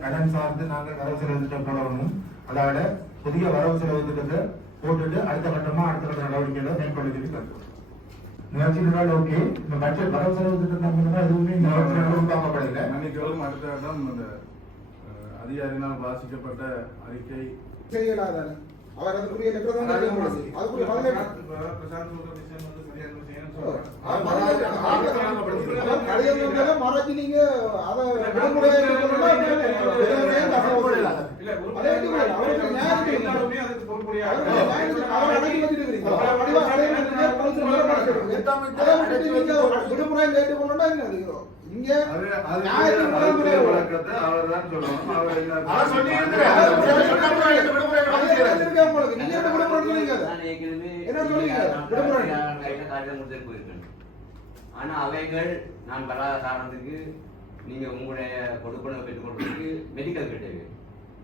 கடன் சார்ந்து நாங்கள் வரவு செலவு திட்டம் போடணும் அதோட புதிய வரவு செலவு திட்டத்தை போட்டுட்டு அடுத்த கட்டமா அடுத்த கட்ட நடவடிக்கைகளை மேற்கொள்ள சொல்லி தருவோம் முயற்சி நிறுவனம் ஓகே இந்த பட்ஜெட் வரவு செலவு திட்டம் எதுவுமே உருவாக்கப்படவில்லை மன்னிக்கவும் அடுத்த அஹ், அதிகாரியினால் வாசிக்கப்பட்ட அறிக்கை. செய்யலாதானே? அவர் அதுக்குரிய லெட்டர் தான் அதுக்குரிய கடிதங்களை மறைச்சு நீங்க அதை விடுமுறையை ஏற்றுக்கொள்ளணும்னா என்ன அது? இங்க விடுமுறை வழக்கத்தை அவர் தான் சொல்லணும் அவர். ஆனா அவைகள் நான் வராத காரணத்துக்கு நீங்க உங்களுடைய கொடுப்பனை பெற்றுக் கொள்றதுக்கு மெடிக்கல் கேட்டது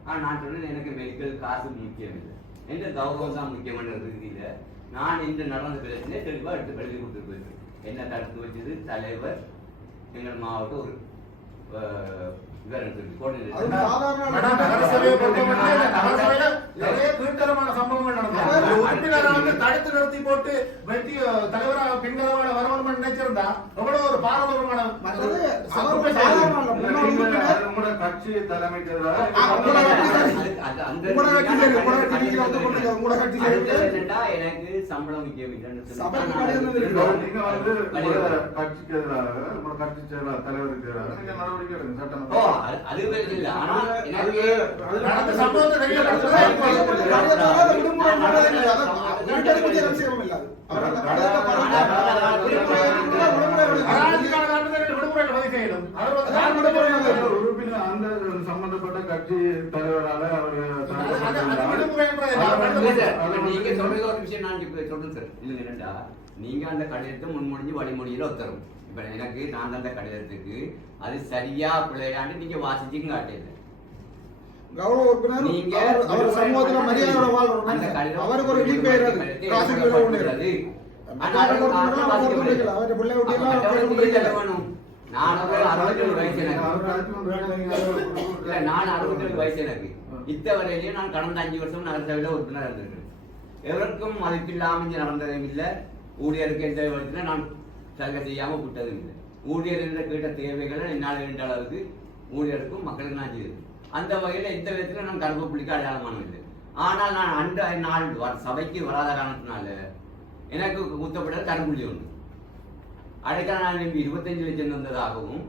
ஆனா நான் சொன்னேன் எனக்கு மெடிக்கல் காசு முக்கியம் இல்லை எந்த கௌரவம் தான் முக்கியமான ரீதியில நான் இந்த நடந்த பிரச்சனையை தெளிவா எடுத்து எழுதி கொடுத்துட்டு போயிருக்கேன். என்ன தடுத்து வச்சது? தலைவர் எங்கள் மாவட்ட ஒரு கோஆர்டினேட்டர் சாதாரண நகரசபையை பொறுத்தமட்டில் இந்த நகரசபையில நிறைய கீழ்த்தரமான வந்து தடுத்து நிறுத்தி போட்டு வெட்டி அஹ், தலைவராக பின்தளவாட வரணும்னு நினைச்சிருந்தா எவ்வளவு ஒரு உங்களோட கட்சி என்னடா, எனக்கு சம்பளம். நீங்க வந்து. கட்சிக்கு எதிராக கட்சி செயலாளர் தலைவருக்கு எதிராக நீங்க நடவடிக்கை எடுங்க சட்டம் அது- இல்ல. ஆனா எனக்கு நடந்த சம்பவத்தை அந்த சம்பந்தப்பட்ட கட்சி தலைவரால அவர் நீங்க சொல்றது ஒரு விஷயம் நான் இப்ப சொல்றேன் சார். இல்ல நீங்க அந்த கடிதத்தை முன்மொழிஞ்சு வழிமொழியில ஒத்தரும் இப்ப எனக்கு நான் அந்த கடிதத்துக்கு அது சரியா பிள்ளையாண்டு நீங்க வாசிச்சுங்க காட்டல கௌரவ உறுப்பினர் நீங்க அவர் சமூகத்துல மரியாதையோட கடிதம் அவருக்கு ஒரு இடி பெயர் அது. காசு பெயர் ஒண்ணு. அவருடைய பிள்ளை வேணும்? நான் அறுபத்தேழு வயசு எனக்கு. நான் அறுபத்தேழு வயசு எனக்கு. நான் கடந்த அஞ்சு வருஷம் நகரசபையில உறுப்பினர் இருந்திருக்கேன் எவருக்கும் மதிப்பில்லாம இங்க நடந்ததும் இல்ல. ஊழியருக்கு எந்த விதத்துல நான் சலுகை செய்யாம விட்டதும் இல்லை. ஊழியர் என்ற கேட்ட தேவைகளை என்னால் அளவுக்கு ஊழியருக்கும் மக்களுக்கு நான் செய்தது அந்த வகையில எந்த விதத்துல நான் கருப்பு புள்ளிக்கு அடையாளமானது. இல்லை ஆனால் நான் அன்ற நாள் வ- சபைக்கு வராத காரணத்தினால எனக்கு குத்தப்பட்ட கரும்புள்ளி உண்டு அடைக்கல நாள் நம்பி இருபத்தஞ்சு லட்சம் தந்ததாகவும்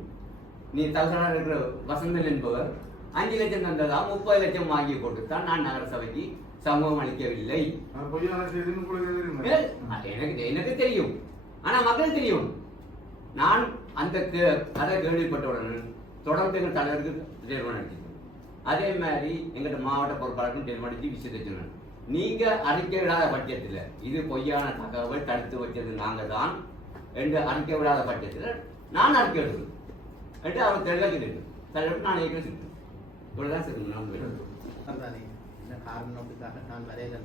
நீ தலசனாக இருக்கிற வசந்தன் என்பவர் அஞ்சு லட்சம் தந்ததாக முப்பது லட்சம் வாங்கி கொடுத்தான் நான் நகரசபைக்கு சமூகம் அளிக்கவில்லை. எனக்கு எனக்கு தெரியும். ஆனா மக்கள் தெரியும். நான் அந்த கதை கேள்விப்பட்டவுடன் தொடர்ந்து தலைவருக்கு டெலிஃபோன் அடிச்சிருக்கேன் அதே மாதிரி எங்கள்கிட்ட மாவட்ட பொறுப்பாளர்கள் டெலிஃபோன் விஷயத்தை சொல்லணும் நீங்க அறிக்கை விடாத பட்சத்தில் இது பொய்யான தகவல் தடுத்து வச்சது நாங்கள் தான் என்று அறிக்கை விடாத பட்சத்தில் நான் அறிக்கை எடுக்கணும். என்று அவர் தெளிவாக சொல்லியிருக்கேன் தலைவர் நான் ஏற்கனவே சொல்லிட்டேன். இவ்வளோதான் சரி நான் வேணும் என்ன இந்த காரணத்துக்காக நான் வரையல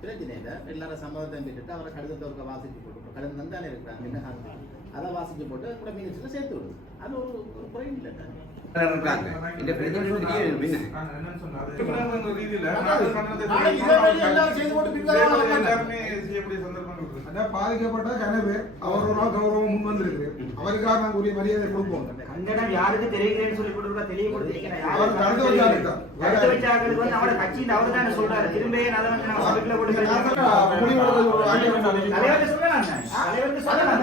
பிரச்சனை இல்லை. எல்லாரும் சம்மதத்தை விட்டுட்டு அவரை கடிதத்தை ஒரு வாசிச்சு போட்டு கடிதம் தந்தானே இருக்கிறாங்க. என்ன காரணம்? அதை வாசிச்சு போட்டு கூட மினிட்ஸ்ல சேர்த்து விடுது அது ஒரு ஒரு குறையும் இல்லை பாதிக்கப்பட்ட கனவு அவர் ஒரு நாள் கௌரவம் முன் வந்திருக்கு. அவருக்காக நாங்கள் உரிய மரியாதை கொடுப்போம். அங்கனம் யாருக்கு தெரிவிக்கிறேன்னு சொல்லி கொடுக்குறா தெரியப்படுத்திருக்கிறேன் அவர் கடிதம் வச்சாருக்கா. கருத்து வந்து அவரோட அவர் தானே சொல்றாரு. திரும்ப அதை வந்து நம்ம சபைக்குள்ள. தலைவருக்கு சொல்லலாம்? தலைவருக்கு சொல்லலாம்.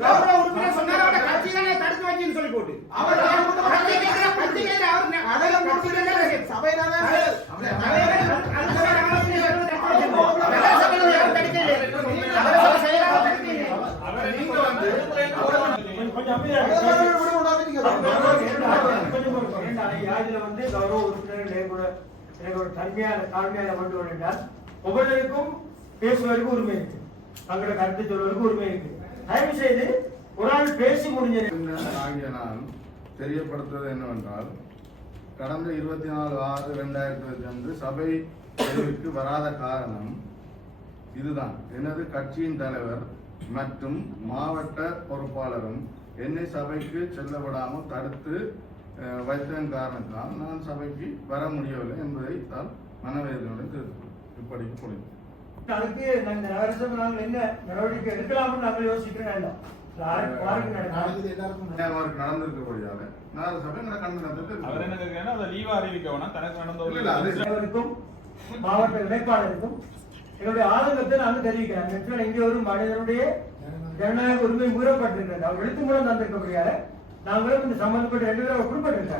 கௌரவ உறுப்பினர் சொன்னாரு அவட வந்து கௌரவ உறுப்பினர் நிலைமுறை தன்மையான தாழ்மையான வேண்டும் என்றால் ஒவ்வொருவருக்கும் பேசுவதற்கு உரிமை இருக்கு. தங்களோட கருத்து சொல்வதற்கு உரிமை இருக்கு. தயவு செய்து ஒரு ஆள் பேசி முடிஞ்ச தெரியப்படுத்துவது என்னவென்றால் கடந்த இருபத்தி நாலு ஆறு ரெண்டாயிரத்தி இருபத்தி அன்று சபை தெருவிற்கு வராத காரணம் இதுதான். எனது கட்சியின் தலைவர் மற்றும் மாவட்ட பொறுப்பாளரும் என்னை சபைக்கு செல்ல விடாமல் தடுத்து அஹ், வைத்ததன் காரணத்தால் நான் சபைக்கு வர முடியவில்லை என்பதை தான் மனவேதனையுடன் தெரிவித்துள்ளேன் இப்படிக்கு புரியும் அதுக்கு இந்த நகரசபை நாங்கள் என்ன நடவடிக்கை எடுக்கலாம்னு நாங்கள் யோசிக்க வேண்டாம் நாளைக்கு மாவட்ட இணைப்பாளருக்கும் எங்களுடைய ஆதங்கத்தை நாங்கள் தெரிவிக்கிறோம். நிச்சயம் இங்கே ஒரு மனிதனுடைய ஜனநாயக உரிமை மீறப்பட்டிருக்கிறது. அவர் எழுத்து மூலம் தந்திருக்க முடியாது நாங்களும் இந்த சம்பந்தப்பட்ட ரெண்டு பேரும் குறிப்பிட்டிருக்காங்க